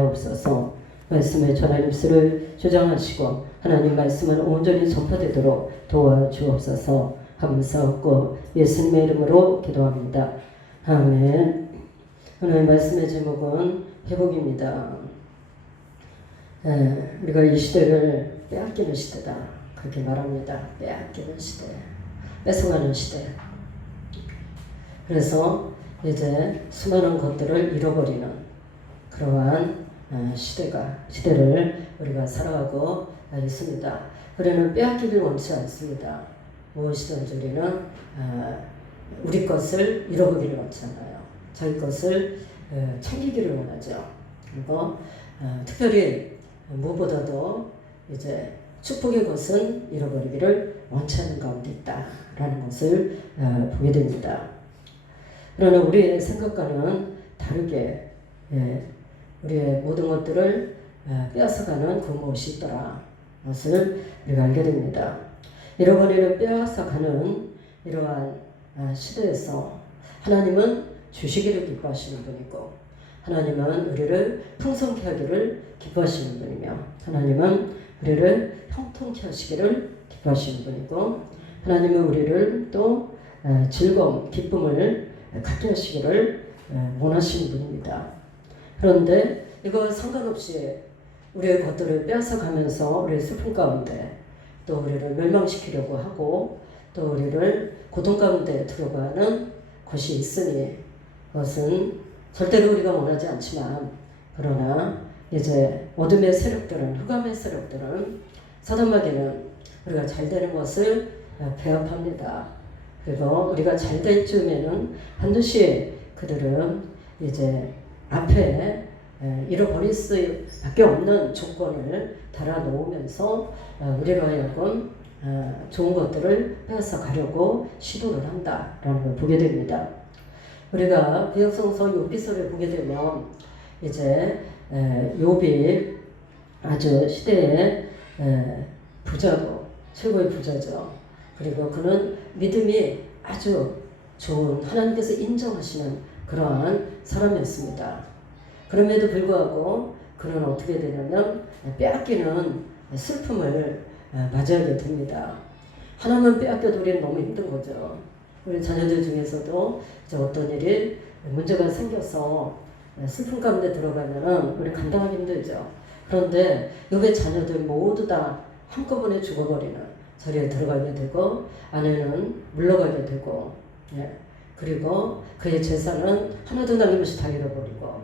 하옵소서. 말씀의 전한 입술을 주장하시고 하나님 말씀은 온전히 전파되도록 도와주옵소서. 감사하고 예수님의 이름으로 기도합니다. 아멘. 오늘 말씀의 제목은 회복입니다. 우리가 이 시대를 빼앗기는 시대다, 그렇게 말합니다. 빼앗기는 시대, 뺏어가는 시대. 그래서 이제 수많은 것들을 잃어버리는 그러한 시대를 우리가 살아가고 있습니다. 우리는 빼앗기를 원치 않습니다. 무엇이든지 우리는 우리 것을 잃어버리기를 원치 않아요. 자기 것을 챙기기를 원하죠. 그리고 특별히 무엇보다도 이제 축복의 것은 잃어버리기를 원치 않는 가운데 있다라는 것을 보게 됩니다. 그러나 우리의 생각과는 다르게 우리의 모든 것들을 빼앗아가는 그 무엇이 있더라, 것을 우리가 알게 됩니다. 잃어버리는 빼앗아가는 이러한 시대에서 하나님은 주시기를 기뻐하시는 분이고, 하나님은 우리를 풍성케 하기를 기뻐하시는 분이며, 하나님은 우리를 형통케 하시기를 기뻐하시는 분이고, 하나님은 우리를 또 즐거움, 기쁨을 갖게 하시기를 원하시는 분입니다. 그런데 이거 상관없이 우리의 것들을 빼앗아가면서 우리의 슬픔 가운데 또 우리를 멸망시키려고 하고 또 우리를 고통 가운데 들어가는 것이 있으니, 그것은 절대로 우리가 원하지 않지만, 그러나 이제 어둠의 세력들은, 흑암의 세력들은, 사단마귀는 우리가 잘 되는 것을 배합합니다. 그리고 우리가 잘 될 즈음에는 반드시 그들은 이제 앞에 잃어버릴 수밖에 없는 조건을 달아놓으면서 우리로 하여금 좋은 것들을 빼앗아 가려고 시도를 한다라는 걸 보게 됩니다. 우리가 구약성서 욥기서를 보게 되면 이제 욥이 아주 시대의 부자고 최고의 부자죠. 그리고 그는 믿음이 아주 좋은, 하나님께서 인정하시는 그러한 사람이었습니다. 그럼에도 불구하고 그는 어떻게 되냐면 빼앗기는 슬픔을 맞이하게 됩니다. 하나만 빼앗겨도 우리는 너무 힘든 거죠. 우리 자녀들 중에서도 어떤 일이 문제가 생겨서 슬픔 가운데 들어가면은 우리 감당하기 힘들죠. 그런데 욥의 자녀들 모두 다 한꺼번에 죽어버리는 자리에 들어가게 되고, 아내는 물러가게 되고, 그리고 그의 재산은 하나도 남김없이 다 잃어버리고,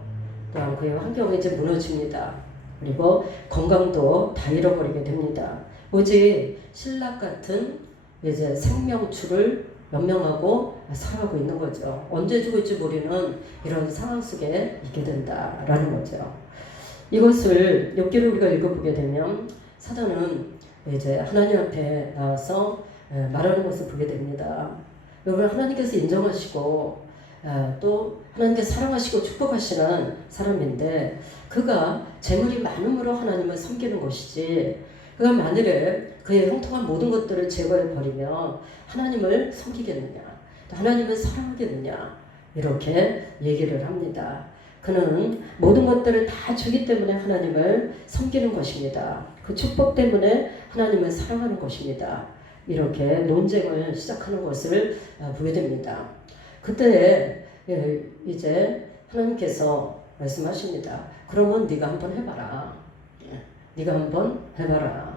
또한 그의 환경이 이제 무너집니다. 그리고 건강도 다 잃어버리게 됩니다. 오직 신락 같은 이제 생명줄을 연명하고 살아가고 있는 거죠. 언제 죽을지 모르는 이런 상황 속에 있게 된다라는 거죠. 이것을 욥기를 우리가 읽어보게 되면 사단은 이제 하나님 앞에 나와서 말하는 것을 보게 됩니다. 욥을 하나님께서 인정하시고 또 하나님께서 사랑하시고 축복하시는 사람인데, 그가 재물이 많음으로 하나님을 섬기는 것이지, 그가 만일에 그의 형통한 모든 것들을 제거해 버리며 하나님을 섬기겠느냐, 하나님을 사랑하겠느냐, 이렇게 얘기를 합니다. 그는 모든 것들을 다 주기 때문에 하나님을 섬기는 것입니다. 그 축복 때문에 하나님을 사랑하는 것입니다. 이렇게 논쟁을 시작하는 것을 보게 됩니다. 그때 이제 하나님께서 말씀하십니다. 그러면 네가 한번 해봐라. 네가 한번 해봐라.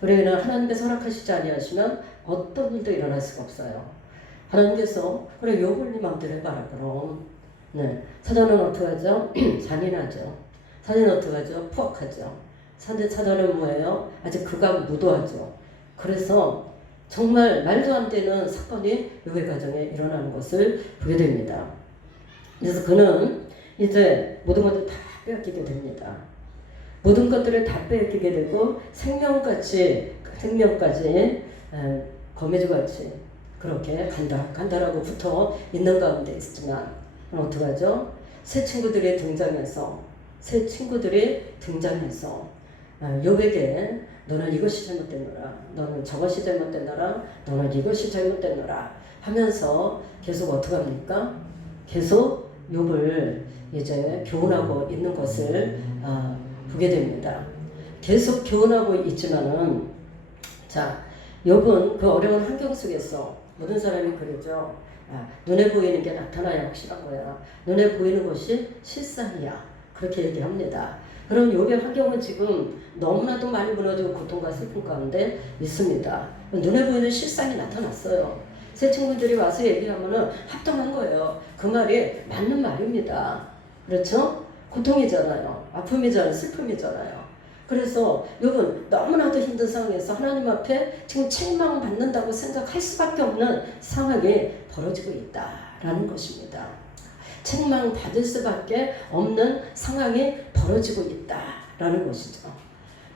우리는 하나님께서 허락하시지 아니하시면 어떤 일도 일어날 수가 없어요. 하나님께서 그래 욥을 네 마음대로 해봐라. 그럼 사단은 어떻게 하죠? 잔인하죠. 사단은 어떻게 하죠? 푸악하죠. 사단은 뭐예요? 아주 극악무도하죠. 그래서 정말 말도 안 되는 사건이 욥의 가정에 일어나는 것을 보게 됩니다. 그래서 그는 이제 모든 것을 다 빼앗기게 됩니다. 모든 것들을 다 빼앗기게 되고 생명까지 거미줄같이 그렇게 간다라고 붙어 있는 가운데 있지만, 어떻게 하죠? 새 친구들이 등장해서 욥에게 너는 이것이 잘못됐노라, 너는 저것이 잘못됐노라, 너는 이것이 잘못됐노라 하면서 계속 어떻게 합니까? 계속 욥을 이제 교훈하고 있는 것을 보게 됩니다. 계속 교훈하고 있지만은 자, 욥은 그 어려운 환경 속에서 모든 사람이 그러죠. 눈에 보이는 게 나타나야 확실한 거야. 눈에 보이는 것이 실상이야. 그렇게 얘기합니다. 그럼 욥의 환경은 지금 너무나도 많이 무너지고 고통과 슬픔 가운데 있습니다. 눈에 보이는 실상이 나타났어요. 새 친구들이 와서 얘기하면은 합당한 거예요. 그 말이 맞는 말입니다. 그렇죠? 고통이잖아요. 아픔이잖아요. 슬픔이잖아요. 그래서 욥은 너무나도 힘든 상황에서 하나님 앞에 지금 책망받는다고 생각할 수밖에 없는 상황이 벌어지고 있다라는 것입니다. 책망받을 수밖에 없는 상황이 벌어지고 있다라는 것이죠.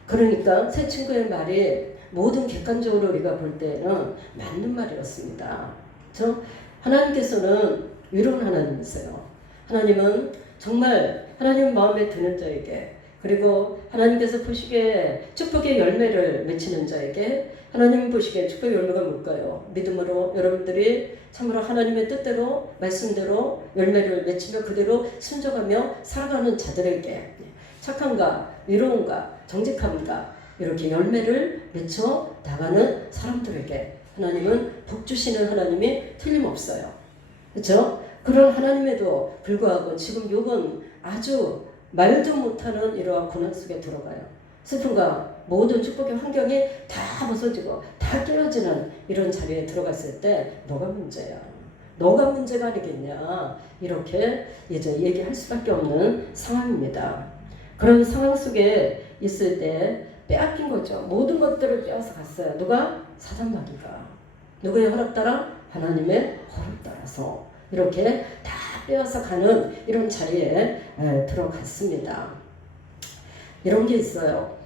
그러니까 새 친구의 말이 모든 객관적으로 우리가 볼 때는 맞는 말이었습니다. 그렇죠? 하나님께서는 위로운 하나님이세요. 하나님은 정말 하나님 마음에 드는 자에게, 그리고 하나님께서 보시기에 축복의 열매를 맺히는 자에게, 하나님 보시기에 축복의 열매가 뭘까요? 믿음으로 여러분들이 참으로 하나님의 뜻대로 말씀대로 열매를 맺히며 그대로 순종하며 살아가는 자들에게 착함과 위로움과 정직함과 이렇게 열매를 맺혀 나가는 사람들에게 하나님은 복 주시는 하나님이 틀림없어요. 그렇죠? 그런 하나님에도 불구하고 지금 욥은 아주 말도 못하는 이러한 고난 속에 들어가요. 슬픔과 모든 축복의 환경이 다 벗어지고 다 깨어지는 이런 자리에 들어갔을 때 너가 문제야. 너가 문제가 아니겠냐. 이렇게 이제 얘기할 수밖에 없는 상황입니다. 그런 상황 속에 있을 때 빼앗긴 거죠. 모든 것들을 빼앗아 갔어요. 누가? 사단마귀가. 누구의 허락 따라? 하나님의 허락 따라서 이렇게 다 빼앗아 가는 이런 자리에 들어갔습니다. 이런 게 있어요.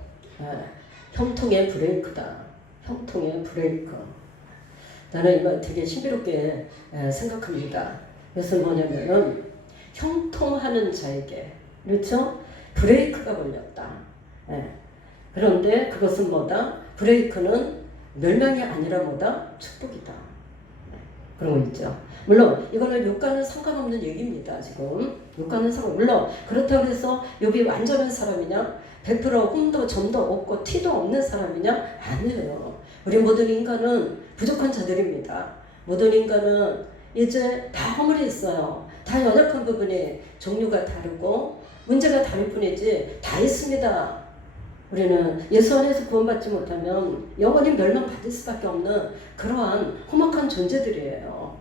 형통의 브레이크다. 형통의 브레이크. 나는 이거 되게 신비롭게 생각합니다. 그것은 뭐냐면은 형통하는 자에게, 그렇죠? 브레이크가 걸렸다. 그런데 그것은 뭐다? 브레이크는 멸망이 아니라 뭐다? 축복이다. 그런 거 있죠. 물론 이거는 욥과는 상관없는 얘기입니다. 지금 욥과는 물론 그렇다고 해서 욥이 완전한 사람이냐? 100% 흠도 점도 없고 티도 없는 사람이냐? 아니에요. 우리 모든 인간은 부족한 자들입니다. 모든 인간은 이제 다 허물이 있어요. 다 연약한 부분이 종류가 다르고 문제가 다를 뿐이지 다 있습니다. 우리는 예수 안에서 구원받지 못하면 영원히 멸망받을 수밖에 없는 그러한 험악한 존재들이에요.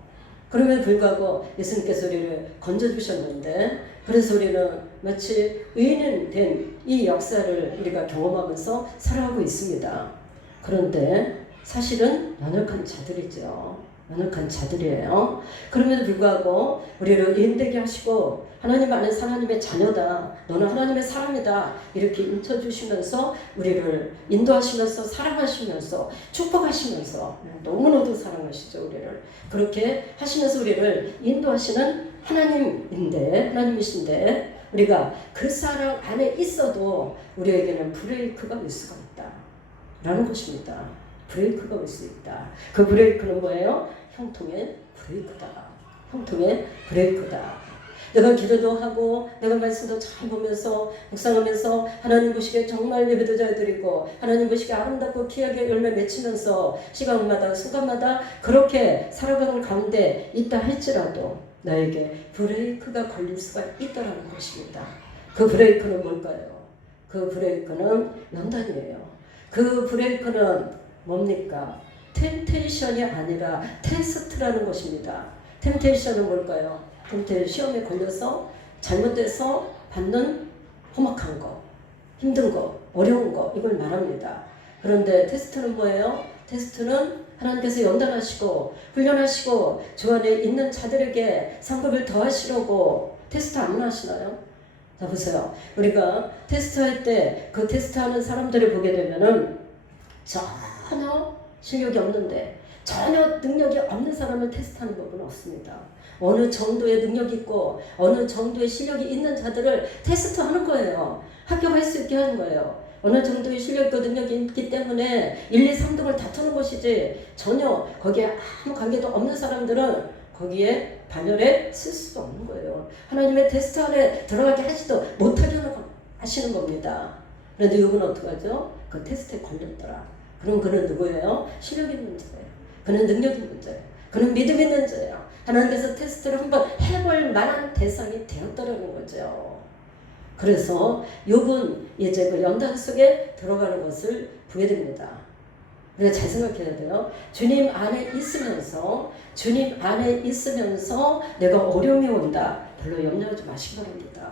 그럼에도 불구하고 예수님께서 우리를 건져주셨는데, 그래서 우리는 마치 의인은 된 이 역사를 우리가 경험하면서 살아가고 있습니다. 그런데 사실은 연약한 자들이죠. 연약한 자들이에요. 그럼에도 불구하고 우리를 의인되게 하시고 하나님 안에 하나님의 자녀다, 너는 하나님의 사람이다 이렇게 인쳐주시면서 우리를 인도하시면서 사랑하시면서 축복하시면서 너무나도 사랑하시죠. 우리를 그렇게 하시면서 우리를 인도하시는 하나님이신데 우리가 그 사랑 안에 있어도 우리에게는 브레이크가 올 수가 있다 라는 것입니다. 브레이크가 올 수 있다. 그 브레이크는 뭐예요? 형통의 브레이크다. 형통의 브레이크다. 내가 기도도 하고 내가 말씀도 잘 보면서 묵상하면서 하나님 보시기에 정말 예배도 잘 드리고 하나님 보시기에 아름답고 귀하게 열매 맺히면서 시간마다 순간마다 그렇게 살아가는 가운데 있다 할지라도 나에게 브레이크가 걸릴 수가 있다라는 것입니다. 그 브레이크는 뭘까요? 그 브레이크는 연단이에요. 그 브레이크는 뭡니까? 템테이션이 아니라 테스트라는 것입니다. 템테이션은 뭘까요? 시험에 걸려서 잘못돼서 받는 험악한 거, 힘든 거, 어려운 거 이걸 말합니다. 그런데 테스트는 뭐예요? 테스트는 하나님께서 연단하시고 훈련하시고 주 안에 있는 자들에게 상급을 더하시려고 테스트 아무나 하시나요? 자 보세요. 우리가 테스트할 때 그 테스트하는 사람들을 보게 되면은 전혀 실력이 없는데 전혀 능력이 없는 사람을 테스트하는 법은 없습니다. 어느 정도의 능력이 있고 어느 정도의 실력이 있는 자들을 테스트하는 거예요. 합격할 수 있게 하는 거예요. 어느 정도의 실력과 능력이 있기 때문에 1, 2, 3등을 다투는 것이지 전혀 거기에 아무 관계도 없는 사람들은 거기에 반열에 쓸 수도 없는 거예요. 하나님의 테스트 안에 들어가게 하지도 못하게 하시는 겁니다. 그런데 이분 어떡하죠? 그 테스트에 걸렸더라. 그럼 그는 누구예요? 실력 있는 자예요. 그는 능력 있는 자예요. 그는 믿음 있는 자예요. 하나님께서 테스트를 한번 해볼 만한 대상이 되었더라는 거죠. 그래서 욥은 이제 그 연단 속에 들어가는 것을 보게 됩니다. 우리가 잘 생각해야 돼요. 주님 안에 있으면서 내가 어려움이 온다. 별로 염려하지 마시기 바랍니다.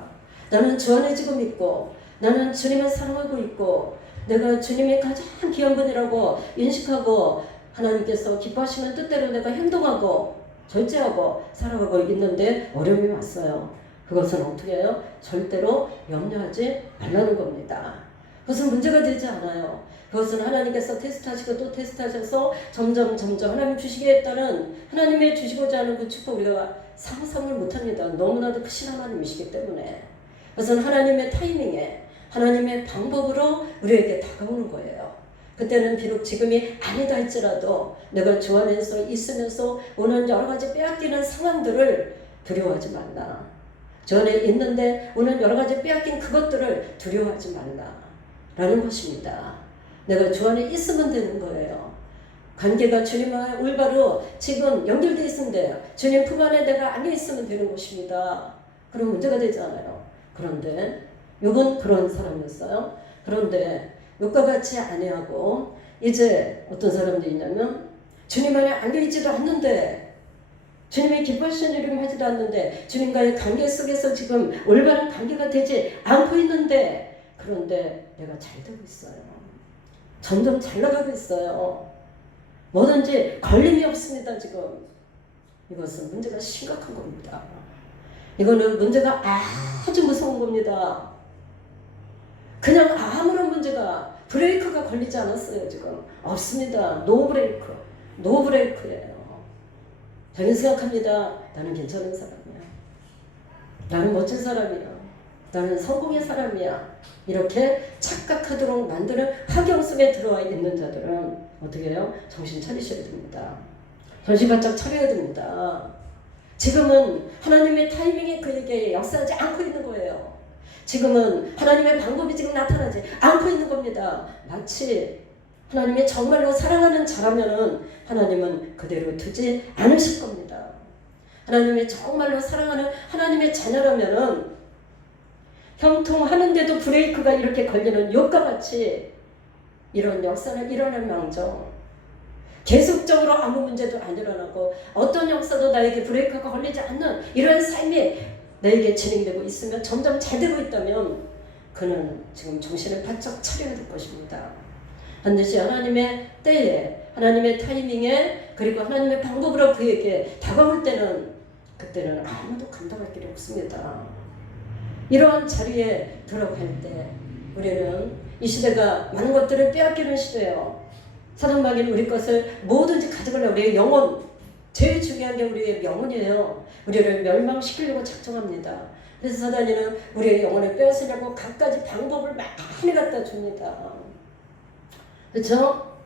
나는 주 안에 지금 있고 나는 주님을 사랑하고 있고 내가 주님이 가장 귀한 분이라고 인식하고 하나님께서 기뻐하시는 뜻대로 내가 행동하고 절제하고 살아가고 있는데 어려움이 왔어요. 그것은 어떻게 해요? 절대로 염려하지 말라는 겁니다. 그것은 문제가 되지 않아요. 그것은 하나님께서 테스트하시고 또 테스트하셔서 점점 하나님 주시겠다는 하나님의 주시고자 하는 그 축복 우리가 상상을 못합니다. 너무나도 크신 하나님이시기 때문에. 그것은 하나님의 타이밍에 하나님의 방법으로 우리에게 다가오는 거예요. 그때는 비록 지금이 아니다 할지라도 내가 주 안에서 있으면서 오는 여러 가지 빼앗기는 상황들을 두려워하지 말라. 주 안에 있는데 오는 여러 가지 빼앗긴 그것들을 두려워하지 말라. 라는 것입니다. 내가 주 안에 있으면 되는 거예요. 관계가 주님과 올바로 지금 연결되어 있는데 주님 품 안에 내가 안겨 있으면 되는 것입니다. 그럼 문제가 되지 않아요. 그런데 욥은 그런 사람이었어요. 그런데 욥과 같이 아내하고 이제 어떤 사람들이 있냐면 주님 안에 안겨있지도 않는데 주님이 기뻐하시는 일을 하지도 않는데 주님과의 관계 속에서 지금 올바른 관계가 되지 않고 있는데 그런데 내가 잘 되고 있어요. 점점 잘 나가고 있어요. 뭐든지 걸림이 없습니다. 지금 이것은 문제가 심각한 겁니다. 이거는 문제가 아주 무서운 겁니다. 그냥 아무런 문제가 브레이크가 걸리지 않았어요. 지금 없습니다. 노 브레이크예요. 저는 생각합니다. 나는 괜찮은 사람이야. 나는 멋진 사람이야. 나는 성공의 사람이야. 이렇게 착각하도록 만드는 환경 속에 들어와 있는 자들은 어떻게 해요? 정신 차리셔야 됩니다. 정신 바짝 차려야 됩니다. 지금은 하나님의 타이밍이 그에게 역사하지 않고 있는 거예요. 지금은 하나님의 방법이 지금 나타나지 않고 있는 겁니다. 마치 하나님이 정말로 사랑하는 자라면은 하나님은 그대로 두지 않으실 겁니다. 하나님이 정말로 사랑하는 하나님의 자녀라면은 형통하는데도 브레이크가 이렇게 걸리는 욥과 같이 이런 역사는 일어날 망정 계속적으로 아무 문제도 안 일어나고 어떤 역사도 나에게 브레이크가 걸리지 않는 이런 삶이 나에게 진행되고 있으면 점점 잘 되고 있다면 그는 지금 정신을 바짝 차려야 될 것입니다. 반드시 하나님의 때에 하나님의 타이밍에 그리고 하나님의 방법으로 그에게 다가올 때는 그때는 아무도 감당할 길이 없습니다. 이러한 자리에 들어갈 때 우리는 이 시대가 많은 것들을 빼앗기는 시대예요. 사단마귀는 우리 것을 뭐든지 가져가려고 우리의 영혼 제일 중요한 게 우리의 영혼이에요. 우리를 멸망시키려고 작정합니다. 그래서 사단이는 우리의 영혼을 빼앗으려고 갖가지 방법을 많이 갖다 줍니다. 그렇죠?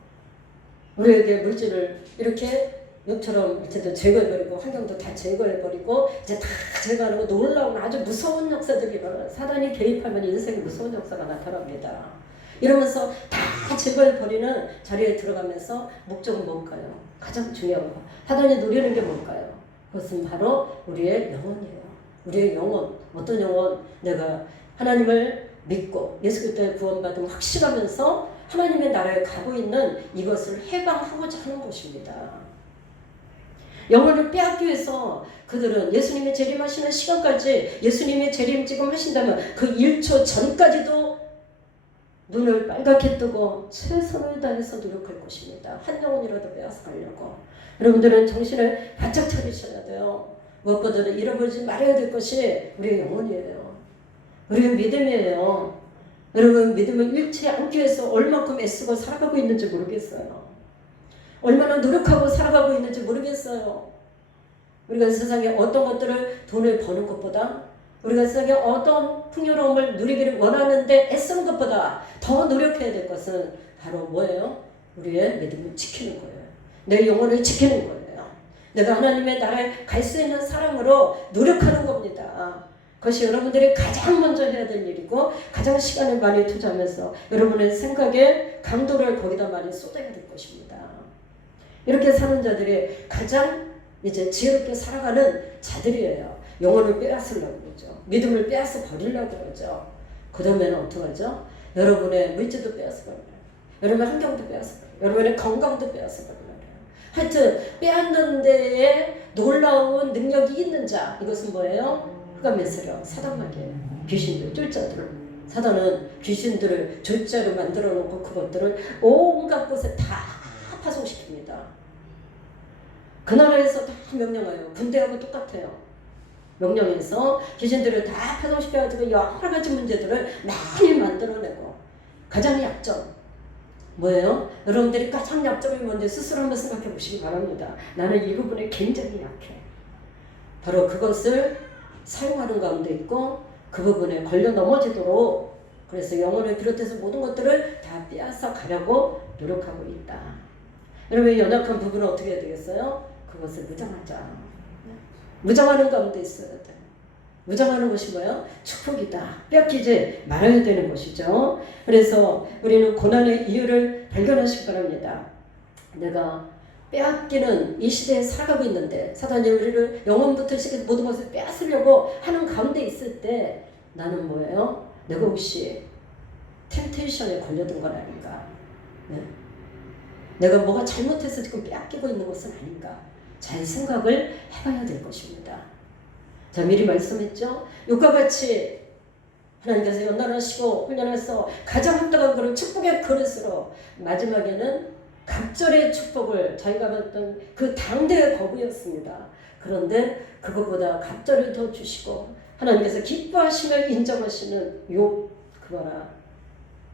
우리에게 물질을 이렇게 욥처럼 이제도 제거해버리고 환경도 다 제거해버리고 이제 다 제거하는 거 놀라운 아주 무서운 역사들이 일어나요. 사단이 개입하면 인생에 무서운 역사가 나타납니다. 이러면서 다 제거해버리는 자리에 들어가면서 목적은 뭘까요? 가장 중요한 거. 사단이 노리는 게 뭘까요? 그것은 바로 우리의 영혼이에요. 우리의 영혼. 어떤 영혼? 내가 하나님을 믿고 예수 그리스도의 구원받음 확신하면서 하나님의 나라에 가고 있는 이것을 해방하고자 하는 것입니다. 영혼을 빼앗기 위해서 그들은 예수님이 재림하시는 시간까지 예수님이 재림 지금 하신다면 그 1초 전까지도 눈을 빨갛게 뜨고 최선을 다해서 노력할 것입니다. 한 영혼이라도 빼앗아 가려고. 여러분들은 정신을 바짝 차리셔야 돼요. 무엇보다도 잃어버리지 말아야 될 것이 우리의 영혼이에요. 우리의 믿음이에요. 여러분 믿음을 잃지 않기 위해서 얼마큼 애쓰고 살아가고 있는지 모르겠어요. 얼마나 노력하고 살아가고 있는지 모르겠어요. 우리가 세상에 어떤 것들을 돈을 버는 것보다 우리가 세상에 어떤 풍요로움을 누리기를 원하는데 애쓰는 것보다 더 노력해야 될 것은 바로 뭐예요? 우리의 믿음을 지키는 거예요. 내 영혼을 지키는 거예요. 내가 하나님의 나라에 갈 수 있는 사람으로 노력하는 겁니다. 그것이 여러분들이 가장 먼저 해야 될 일이고 가장 시간을 많이 투자하면서 여러분의 생각에 강도를 거기다 많이 쏟아야 될 것입니다. 이렇게 사는 자들이 가장 이제 지혜롭게 살아가는 자들이에요. 영혼을 빼앗으려고 그러죠. 믿음을 빼앗아 버리려고 그러죠. 그 다음에는 어떡하죠? 여러분의 물질도 빼앗아 버려요. 여러분의 환경도 빼앗아 버려요. 여러분의 건강도 빼앗아 버려요. 하여튼 빼앗는 데에 놀라운 능력이 있는 자, 이것은 뭐예요? 흑암의 세력, 사단마귀예요. 귀신들, 쫄자들. 사단은 귀신들을 쫄자로 만들어 놓고 그것들을 온갖 곳에 다 파송시킵니다. 그 나라에서 다 명령해요. 군대하고 똑같아요. 명령해서 귀신들을 다 파송시켜가지고 여러 가지 문제들을 많이 만들어내고. 가장 약점 뭐예요? 여러분들이 가장 약점이 뭔지 스스로 한번 생각해 보시기 바랍니다. 나는 이 부분에 굉장히 약해. 바로 그것을 사용하는 가운데 있고 그 부분에 걸려 넘어지도록, 그래서 영혼을 비롯해서 모든 것들을 다 빼앗아 가려고 노력하고 있다. 여러분, 연약한 부분은 어떻게 해야 되겠어요? 그것을 무장하자. 무장하는 가운데 있어야 돼. 무장하는 것이 뭐예요? 축복이다. 뺏기지 말아야 되는 것이죠. 그래서 우리는 고난의 이유를 발견하시기 바랍니다. 내가 빼앗기는 이 시대에 살아가고 있는데 사단이 우리를 영혼부터 시작해서 모든 것을 빼앗으려고 하는 가운데 있을 때 나는 뭐예요? 내가 혹시 템테이션에 걸려든 건 아닌가? 네? 내가 뭐가 잘못해서 지금 빼앗기고 있는 것은 아닌가? 잘 생각을 해봐야 될 것입니다. 자, 미리 말씀했죠? 이과 같이 하나님께서 연단하시고 훈련해서 가장 합당한 그런 축복의 그릇으로 마지막에는 갑절의 축복을 자기가 받던 그 당대의 거부였습니다. 그런데 그것보다 갑절을 더 주시고 하나님께서 기뻐하시며 인정하시는 욥, 그거라.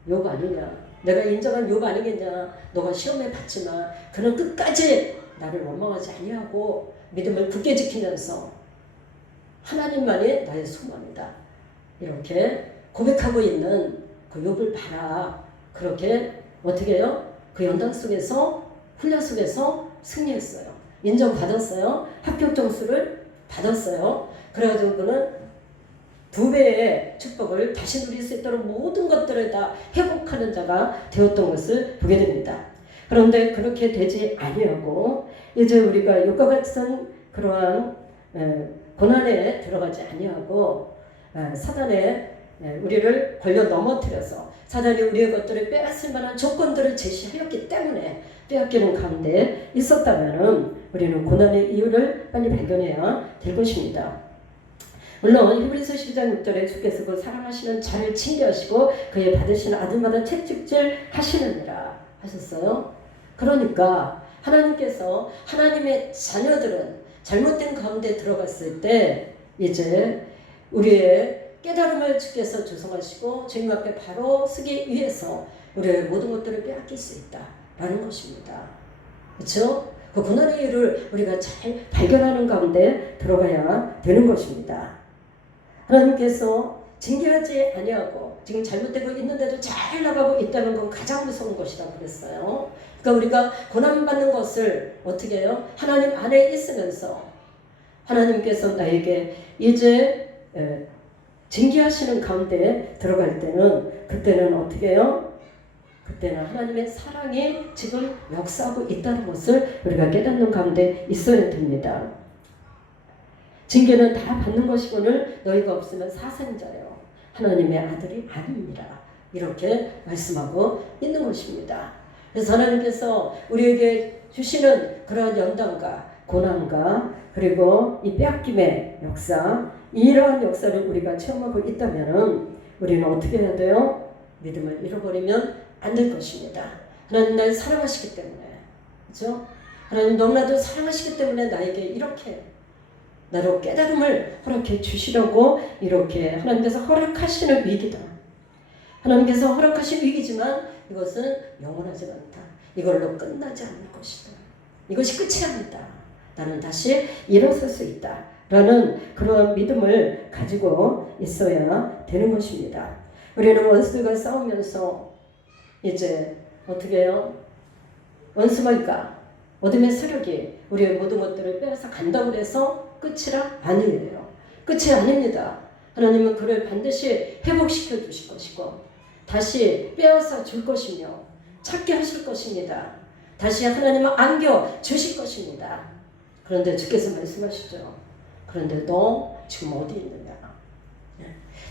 욥 아니냐? 내가 인정한 욥 아니겠냐? 너가 시험에 받지만 그는 끝까지 나를 원망하지 아니하고 믿음을 굳게 지키면서 하나님만이 나의 소망이다. 이렇게 고백하고 있는 그 욥을 봐라. 그렇게 어떻게 해요? 그 연단 속에서, 훈련 속에서 승리했어요. 인정받았어요. 합격 점수를 받았어요. 그래가지고 그는 2배의 축복을 다시 누릴 수 있도록 모든 것들을 다 회복하는 자가 되었던 것을 보게 됩니다. 그런데 그렇게 되지 아니하고 이제 우리가 욥과 같은 그러한 고난에 들어가지 아니하고 사단에 우리를 걸려 넘어뜨려서 사단이 우리의 것들을 빼앗을 만한 조건들을 제시하였기 때문에 빼앗기는 가운데 있었다면 우리는 고난의 이유를 빨리 발견해야 될 것입니다. 물론 히브리서 12장 6절에 주께서 그 사랑하시는 자를 징계하시고 그의 받으시는 아들마다 채찍질 하시느니라 하셨어요. 그러니까 하나님께서 하나님의 자녀들은 잘못된 가운데 들어갔을 때 이제 우리의 깨달음을 주께서 조성하시고 주님 앞에 바로 서기 위해서 우리의 모든 것들을 빼앗길 수 있다라는 것입니다. 그렇죠? 그 고난의 이유를 우리가 잘 발견하는 가운데 들어가야 되는 것입니다. 하나님께서 징계하지 아니하고 지금 잘못되고 있는데도 잘 나가고 있다는 건 가장 무서운 것이라고 그랬어요. 그러니까 우리가 고난받는 것을 어떻게 해요? 하나님 안에 있으면서 하나님께서 나에게 이제 징계하시는 가운데 들어갈 때는 그때는 어떻게 해요? 그때는 하나님의 사랑이 지금 역사하고 있다는 것을 우리가 깨닫는 가운데 있어야 됩니다. 징계는 다 받는 것이거늘 너희가 없으면 사생자요 하나님의 아들이 아닙니다. 이렇게 말씀하고 있는 것입니다. 그래서 하나님께서 우리에게 주시는 그러한 연단과 고난과 그리고 이 빼앗김의 역사, 이러한 역사를 우리가 체험하고 있다면 우리는 어떻게 해야 돼요? 믿음을 잃어버리면 안 될 것입니다. 하나님 날 사랑하시기 때문에, 그렇죠? 하나님 너무나도 사랑하시기 때문에 나에게 이렇게 나로 깨달음을 허락해 주시려고 이렇게 하나님께서 허락하시는 위기다. 하나님께서 허락하신 위기지만 이것은 영원하지 않다. 이걸로 끝나지 않을 것이다. 이것이 끝이 아니다. 나는 다시 일어설 수 있다. 라는 그런 믿음을 가지고 있어야 되는 것입니다. 우리는 원수들과 싸우면서 이제 어떻게 해요? 원수가 어둠의 세력이 우리의 모든 것들을 빼앗아 간다고 해서 끝이라? 아니에요. 끝이 아닙니다. 하나님은 그를 반드시 회복시켜 주실 것이고 다시 빼앗아 줄 것이며 찾게 하실 것입니다. 다시 하나님은 안겨 주실 것입니다. 그런데 주께서 말씀하시죠. 그런데 너 지금 어디 있느냐?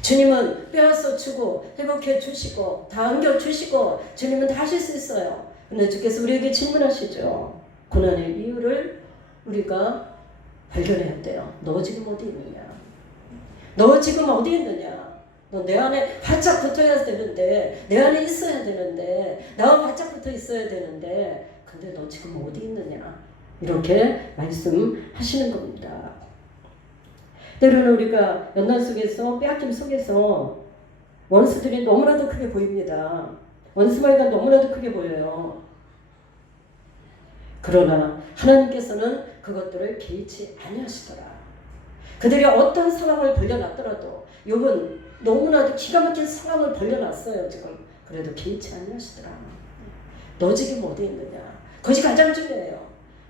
주님은 빼앗아 주고 회복해 주시고 다 안겨 주시고 주님은 다 하실 수 있어요. 그런데 주께서 우리에게 질문하시죠. 고난의 이유를 우리가 발견해야 돼요. 너 지금 어디 있느냐? 너 지금 어디 있느냐? 너 내 안에 바짝 붙어야 되는데, 내 안에 있어야 되는데, 나와 바짝 붙어 있어야 되는데, 근데 너 지금 어디 있느냐? 이렇게 말씀하시는 겁니다. 때로는 우리가 연단 속에서, 빼앗김 속에서 원수들이 너무나도 크게 보입니다. 원수마이가 너무나도 크게 보여요. 그러나 하나님께서는 그것들을 개의치 아니하시더라. 그들이 어떤 상황을 벌려놨더라도 욥은 너무나도 기가 막힌 상황을 벌려놨어요. 지금 그래도 개의치 아니하시더라. 너 지금 어디 있느냐? 그것이 가장 중요해요.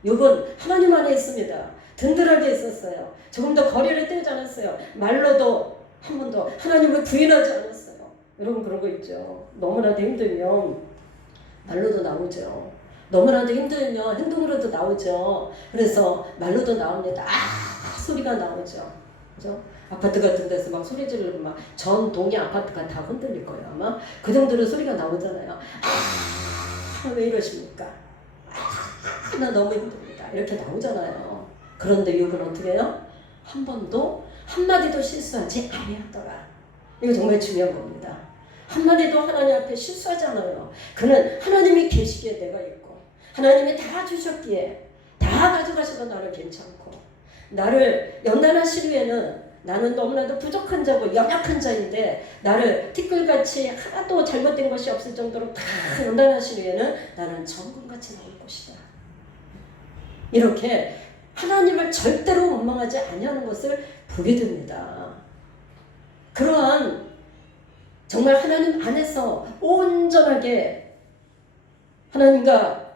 욥은 하나님 안에 있습니다. 든든하게 있었어요. 조금 더 거리를 떼지 않았어요. 말로도 한 번도 하나님을 부인하지 않았어요. 여러분 그런 거 있죠. 너무나도 힘들면 말로도 나오죠. 너무나도 힘들면 행동으로도 나오죠. 그래서 말로도 나옵니다. 소리가 나오죠. 그죠? 아파트 같은 데서 막 소리 지르고 막 전 동의 아파트가 다 흔들릴 거예요. 아마 그 정도로 소리가 나오잖아요. 왜 이러십니까? 나 너무 힘듭니다. 이렇게 나오잖아요. 그런데 욥은 어떻게 해요? 한 번도 한마디도 실수하지 아니하더라. 이거 정말 중요한 겁니다. 한마디도 하나님 앞에 실수하지 않아요. 그는 하나님이 계시기에 내가 있고 하나님이 다 주셨기에 다 가져가셔도 나를 괜찮고 나를 연단하시기에는 나는 너무나도 부족한 자고 연약한 자인데 나를 티끌같이 하나도 잘못된 것이 없을 정도로 다 연단하시기에는 나는 정금같이 나올 것이다. 이렇게 하나님을 절대로 원망하지 아니하는 것을 보게 됩니다. 그러한 정말 하나님 안에서 온전하게 하나님과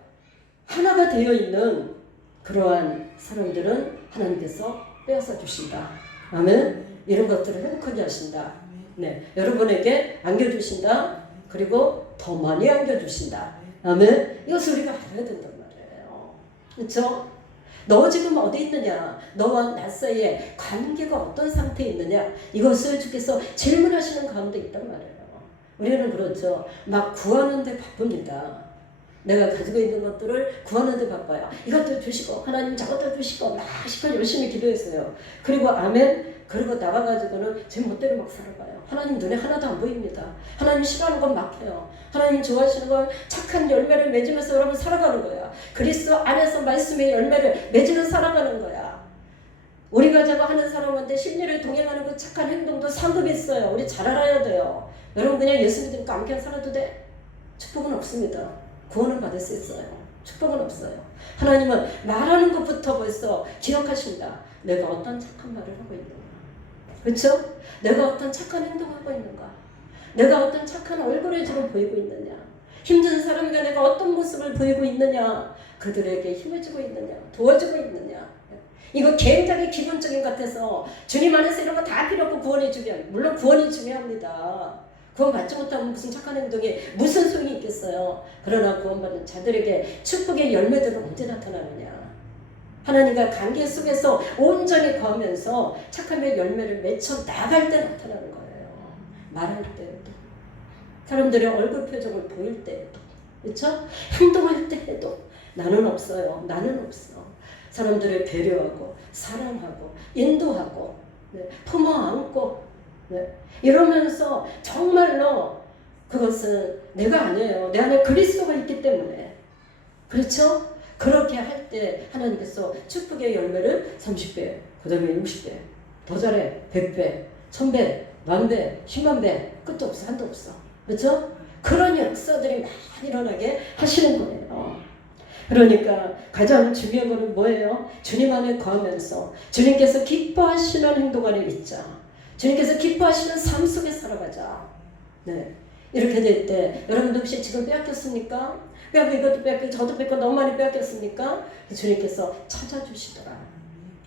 하나가 되어 있는 그러한 사람들은 하나님께서 빼앗아 주신다. 아멘. 이런 것들을 행복하게 하신다. 네, 여러분에게 안겨주신다. 그리고 더 많이 안겨주신다. 아멘. 이것을 우리가 알아야 된단 말이에요. 그렇죠? 너 지금 어디 있느냐? 너와 나 사이에 관계가 어떤 상태에 있느냐? 이것을 주께서 질문하시는 가운데 있단 말이에요. 우리는 그렇죠. 막 구하는데 바쁩니다. 내가 가지고 있는 것들을 구하는데 바빠요. 이것도 주시고 하나님 저것도 주시고 막 시간 열심히 기도했어요. 그리고 아멘. 그리고 나가가지고는 제 멋대로 막 살아가요. 하나님 눈에 하나도 안 보입니다. 하나님 싫어하는 건 막혀요. 하나님 좋아하시는 건 착한 열매를 맺으면서 여러분 살아가는 거야. 그리스도 안에서 말씀의 열매를 맺으면서 살아가는 거야. 우리가 저거 하는 사람한테 심리를 동행하는 그 착한 행동도 상급이 있어요. 우리 잘 알아야 돼요. 여러분 그냥 예수 믿으니까 아무 그냥 살아도 돼? 축복은 없습니다. 구원은 받을 수 있어요. 축복은 없어요. 하나님은 말하는 것부터 벌써 기억하신다. 내가 어떤 착한 말을 하고 있는가. 그렇죠? 내가 어떤 착한 행동을 하고 있는가. 내가 어떤 착한 얼굴을 지금 보이고 있느냐. 힘든 사람에게 내가 어떤 모습을 보이고 있느냐. 그들에게 힘을 주고 있느냐. 도와주고 있느냐. 이거 굉장히 기본적인 것 같아서 주님 안에서 이런 거 다 필요 없고 구원이 중요합니다. 물론 구원이 중요합니다. 구원 받지 못하면 무슨 착한 행동이 무슨 소용이 있겠어요. 그러나 구원받은 자들에게 축복의 열매들은 언제 나타나느냐. 하나님과 관계 속에서 온전히 거하면서 착함의 열매를 맺혀 나갈 때 나타나는 거예요. 말할 때에도 사람들의 얼굴 표정을 보일 때에도 그렇죠? 행동할 때에도 나는 없어요. 나는 없어. 사람들을 배려하고 사랑하고 인도하고 네, 품어 안고 네, 이러면서 정말로 그것은 내가 아니에요. 내 안에 그리스도가 있기 때문에 그렇죠? 그렇게 할 때 하나님께서 축복의 열매를 30배, 그 다음에 60배, 더 잘해 100배, 1000배, 만배, 10만배 끝도 없어. 한도 없어. 그렇죠? 그런 역사들이 많이 일어나게 하시는 거예요. 그러니까 가장 중요한 거는 뭐예요? 주님 안에 거하면서 주님께서 기뻐하시는 행동 안에 있자. 주님께서 기뻐하시는 삶 속에 살아가자. 네. 이렇게 될 때 여러분도 혹시 지금 빼앗겼습니까? 빼앗고 이것도 빼앗고 저도 빼앗고 너무 많이 빼앗겼습니까? 주님께서 찾아주시더라.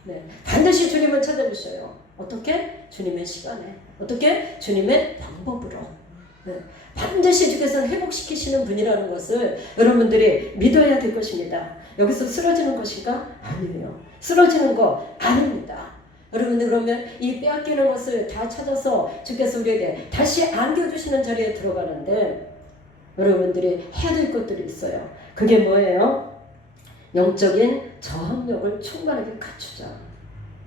네, 반드시 주님은 찾아주셔요. 어떻게? 주님의 시간에. 어떻게? 주님의 방법으로. 네, 반드시 주께서는 회복시키시는 분이라는 것을 여러분들이 믿어야 될 것입니다. 여기서 쓰러지는 것인가? 아니에요. 쓰러지는 거 아닙니다. 여러분들 그러면 이 빼앗기는 것을 다 찾아서 주께서 우리에게 다시 안겨주시는 자리에 들어가는데 여러분들이 해야 될 것들이 있어요. 그게 뭐예요? 영적인 저항력을 충만하게 갖추자.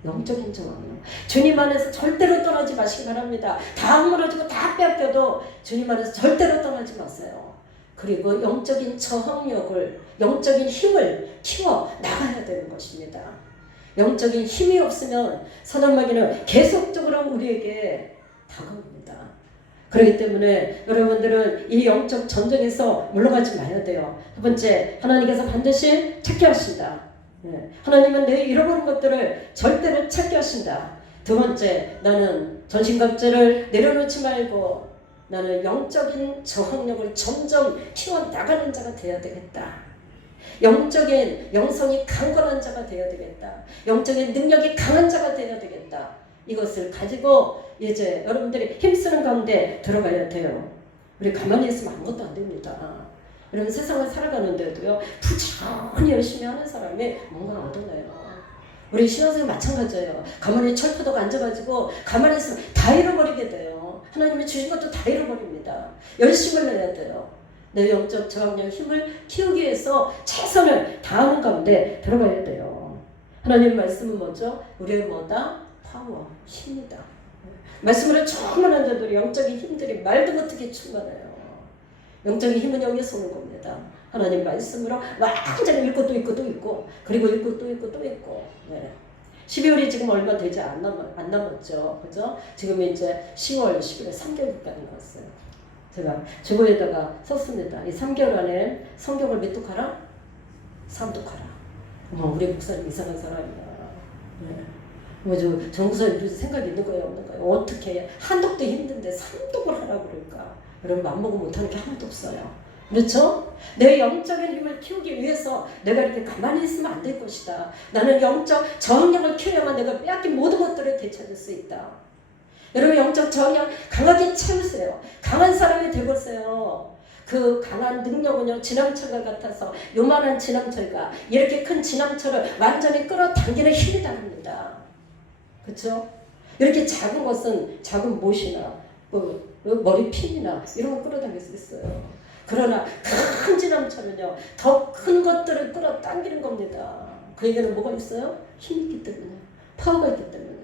영적인 저항력. 주님 안에서 절대로 떠나지 마시기 바랍니다. 다 무너지고 다 빼앗겨도 주님 안에서 절대로 떠나지 마세요. 그리고 영적인 저항력을, 영적인 힘을 키워 나가야 되는 것입니다. 영적인 힘이 없으면 선한 마귀는 계속적으로 우리에게 다가옵니다. 그렇기 때문에 여러분들은 이 영적 전쟁에서 물러가지 마야 돼요. 첫 번째, 하나님께서 반드시 찾게 하신다. 하나님은 내 잃어버린 것들을 절대로 찾게 하신다. 두 번째, 나는 전신갑주를 내려놓지 말고 나는 영적인 저항력을 점점 키워나가는 자가 되어야 되겠다. 영적인 영성이 강건한 자가 되어야 되겠다. 영적인 능력이 강한 자가 되어야 되겠다. 이것을 가지고 이제 여러분들이 힘쓰는 가운데 들어가야 돼요. 우리 가만히 있으면 아무것도 안 됩니다. 여러분 세상을 살아가는데도요, 부지런히 열심히 하는 사람이 뭔가 얻어내요. 우리 신앙생활 마찬가지예요. 가만히 철푸덕 앉아가지고 가만히 있으면 다 잃어버리게 돼요. 하나님이 주신 것도 다 잃어버립니다. 열심을 내야 돼요. 내 영적 저항력 힘을 키우기 위해서 최선을 다하는 가운데 들어가야 돼요. 하나님 말씀은 뭐죠? 우리의 뭐다? 파워, 힘이다. 말씀으로 충만한 자들이 영적인 힘들이 말도 못하게 충만해요. 영적인 힘은 여기서 오는 겁니다. 하나님 말씀으로 완전히 읽고 또 읽고 또 읽고 그리고 읽고 또 읽고 또 읽고. 네. 12월이 지금 얼마 되지 안 남았죠. 그죠? 지금 이제 10월, 11월 3개월까지 남았어요. 제가 주보에다가 썼습니다. 이 3개월 안에 성경을 몇 독하라? 3독하라. 우리 목사님 이상한 사람이야. 네. 저 목사님 생각이 있는 거예요, 없는 거예요? 어떻게 한독도 힘든데 3독을 하라고 그럴까? 여러분 맘먹으면 못하는 게 하나도 없어요. 그렇죠? 내 영적인 힘을 키우기 위해서 내가 이렇게 가만히 있으면 안 될 것이다. 나는 영적 저항력을 키워야만 내가 빼앗긴 모든 것들을 되찾을 수 있다. 여러분 영적 저항력 강하게 채우세요. 강한 사람이 되보세요. 그 강한 능력은요, 지남철과 같아서 요만한 지남철과 이렇게 큰 지남철을 완전히 끌어당기는 힘이 다릅니다. 그렇죠? 이렇게 작은 것은 작은 못이나 머리핀이나 이런 거 끌어당길 수 있어요. 그러나 큰 지남철은요, 더 큰 것들을 끌어당기는 겁니다. 그 얘기는 뭐가 있어요? 힘이 있기 때문에, 파워가 있기 때문에요.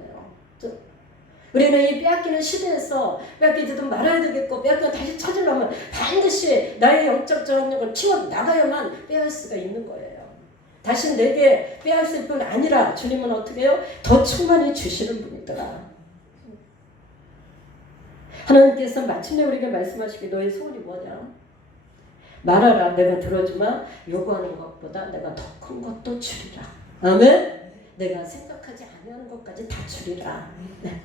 우리는 이 빼앗기는 시대에서 빼앗기지도 말아야 되겠고 빼앗기면 다시 찾으려면 반드시 나의 영적 저항력을 키워나가야만 빼앗을 수가 있는 거예요. 다시 내게 빼앗을 뿐 아니라 주님은 어떻게 해요? 더 충만히 주시는 분이더라. 하나님께서 마침내 우리에게 말씀하시기 너의 소원이 뭐냐? 말하라. 내가 들어주마. 요구하는 것보다 내가 더 큰 것도 주리라. 아멘? 내가 생각하지 않는 것까지 다 주리라. 네.